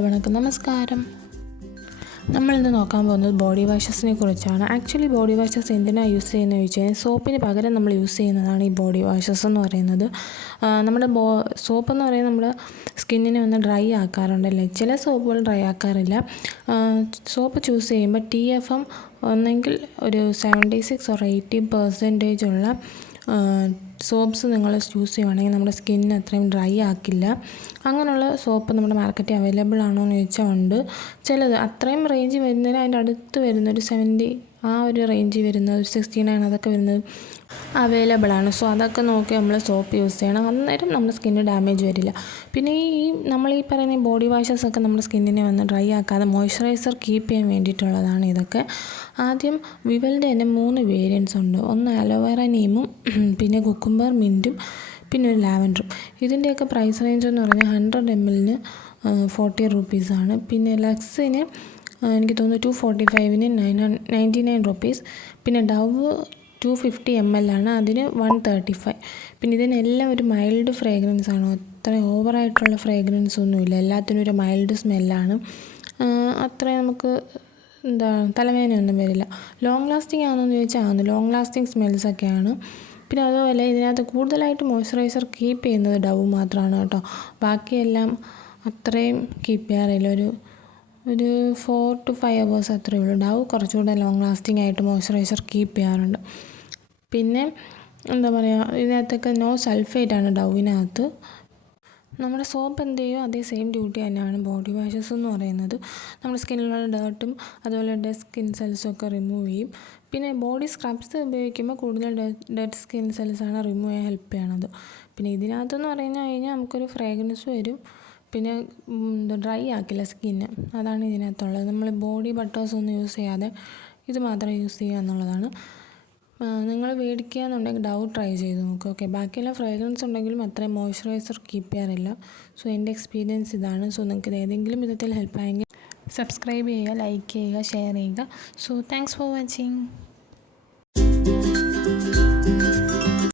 എല്ലാവർക്കും നമസ്കാരം. നമ്മളിന്ന് നോക്കാൻ പോകുന്നത് ബോഡി വാഷസിനെ കുറിച്ചാണ്. ആക്ച്വലി ബോഡി വാഷസ് എന്തിനാണ് യൂസ് ചെയ്യുന്നത് ചോദിച്ചു കഴിഞ്ഞാൽ സോപ്പിന് പകരം നമ്മൾ യൂസ് ചെയ്യുന്നതാണ് ഈ ബോഡി വാഷസ് എന്ന് പറയുന്നത്. നമ്മുടെ ബോ സോപ്പ് എന്ന് പറയുന്നത് നമ്മുടെ സ്കിന്നിനെ ഒന്ന് ഡ്രൈ ആക്കാറുണ്ടല്ലേ ചില സോപ്പുകൾ ഡ്രൈ ആക്കാറില്ല. സോപ്പ് ചൂസ് ചെയ്യുമ്പോൾ ടി എഫ് എം ഒന്നെങ്കിൽ ഒരു seventy six or eighty percentage ഉള്ള സോപ്സ് നിങ്ങൾ യൂസ് ചെയ്യുവാണെങ്കിൽ നമ്മുടെ സ്കിൻ അത്രയും ഡ്രൈ ആക്കില്ല. അങ്ങനെയുള്ള സോപ്പ് നമ്മുടെ മാർക്കറ്റിൽ അവൈലബിൾ ആണോ എന്ന് ചോദിച്ചാൽ ഉണ്ട്. ചിലത് അത്രയും റേഞ്ച് വരുന്നതിന് അതിന്റെ അടുത്ത് വരുന്ന ഒരു സെവന്റി ആ ഒരു റേഞ്ച് വരുന്നത് ഒരു സിക്സ്റ്റി നയൻ അതൊക്കെ വരുന്നത് അവൈലബിൾ ആണ്. സോ അതൊക്കെ നോക്കി നമ്മൾ സോപ്പ് യൂസ് ചെയ്യണം. അന്നേരം നമ്മുടെ സ്കിന്നിന് ഡാമേജ് വരില്ല. പിന്നെ ഈ നമ്മൾ ഈ പറയുന്ന ബോഡി വാഷസ് ഒക്കെ നമ്മുടെ സ്കിന്നിനെ വന്ന് ഡ്രൈ ആക്കാതെ മോയ്സ്ചറൈസർ കീപ്പ് ചെയ്യാൻ വേണ്ടിയിട്ടുള്ളതാണ് ഇതൊക്കെ. ആദ്യം വിവലിന്റെ തന്നെ മൂന്ന് വേരിയൻസ് ഉണ്ട്. ഒന്ന് അലോവേറ നീമും പിന്നെ കുക്കുംബർ മിന്റും പിന്നെ ഒരു ലാവൻഡറും. ഇതിന്റെയൊക്കെ പ്രൈസ് റേഞ്ച് എന്ന് പറഞ്ഞാൽ ഹൺഡ്രഡ് എം എല്ലിന് ഫോർട്ടി റുപ്പീസാണ് പിന്നെ ലക്സിന് എനിക്ക് തോന്നുന്നു ടു ഫോർട്ടി ഫൈവിന് നയൻ നയന്റി നയൻ റുപ്പീസ് പിന്നെ Dove two fifty M L ആണ്. അതിന് വൺ തേർട്ടി ഫൈവ് പിന്നെ ഇതിനെല്ലാം ഒരു മൈൽഡ് ഫ്രേഗ്രൻസ് ആണ്. അത്ര ഓവറായിട്ടുള്ള ഫ്രേഗ്രൻസ് ഒന്നുമില്ല. എല്ലാത്തിനും ഒരു മൈൽഡ് സ്മെല്ലാണ് അത്ര നമുക്ക് എന്താ തലവേദനയൊന്നും വരില്ല. ലോങ് ലാസ്റ്റിംഗ് ആണെന്ന് ചോദിച്ചാൽ ആണ് ലോങ് ലാസ്റ്റിംഗ് സ്മെൽസ് ഒക്കെയാണ്. പിന്നെ അതുപോലെ ഇതിനകത്ത് കൂടുതലായിട്ട് മോയ്സ്ചറൈസർ കീപ്പ് ചെയ്യുന്നത് ഡവ് മാത്രമാണ് കേട്ടോ. ബാക്കിയെല്ലാം അത്രയും കീപ്പ് ചെയ്യാറില്ല. ഒരു ഒരു ഫോർ ടു ഫൈവ് അവേഴ്സ് അത്രയേ ഉള്ളൂ. ഡവ് കുറച്ചുകൂടെ ലോങ് ലാസ്റ്റിംഗ് ആയിട്ട് മോയ്സ്ചറൈസർ കീപ്പ് ചെയ്യാറുണ്ട്. പിന്നെ എന്താ പറയുക ഇതിനകത്തൊക്കെ നോ സൾഫേറ്റ് ആണ് ഡവിനകത്ത്. നമ്മുടെ സോപ്പ് എന്ത് ചെയ്യും അതേ സെയിം ഡ്യൂട്ടി തന്നെയാണ്. ബോഡി വാഷസ് എന്ന് പറയുന്നത്. നമ്മുടെ സ്കിന്നിലുള്ള ഡേർട്ടും അതുപോലെ ഡെഡ് സ്കിൻ സെൽസും ഒക്കെ റിമൂവ് ചെയ്യും. പിന്നെ ബോഡി സ്ക്രബ്സ് ഉപയോഗിക്കുമ്പോൾ കൂടുതൽ ഡെഡ് സ്കിൻ സെൽസാണ് റിമൂവ് ചെയ്യാൻ ഹെൽപ്പ് ചെയ്യണത്. പിന്നെ ഇതിനകത്തെന്ന് പറഞ്ഞു കഴിഞ്ഞാൽ നമുക്കൊരു ഫ്രേഗ്രൻസ് വരും. പിന്നെ ഡ്രൈ ആക്കില്ല സ്കിന്ന് അതാണ് ഇതിനകത്തുള്ളത്. നമ്മൾ ബോഡി ബട്ടേഴ്സ് ഒന്നും യൂസ് ചെയ്യാതെ ഇത് മാത്രം യൂസ് ചെയ്യുക എന്നുള്ളതാണ്. നിങ്ങൾ മേടിക്കുക എന്നുണ്ടെങ്കിൽ ഡവ് ട്രൈ ചെയ്ത് നോക്കുക ഓക്കെ. ബാക്കിയുള്ള ഫ്രേഗ്രൻസ് ഉണ്ടെങ്കിലും അത്രയും മോയ്സ്ചറൈസർ കീപ്പ് ചെയ്യാറില്ല. സോ എന്റെ എക്സ്പീരിയൻസ് ഇതാണ്. സോ നിങ്ങൾക്ക് ഏതെങ്കിലും വിധത്തിൽ ഹെൽപ്പ് ആയെങ്കിൽ സബ്സ്ക്രൈബ് ചെയ്യുക ലൈക്ക് ചെയ്യുക ഷെയർ ചെയ്യുക. So thanks for watching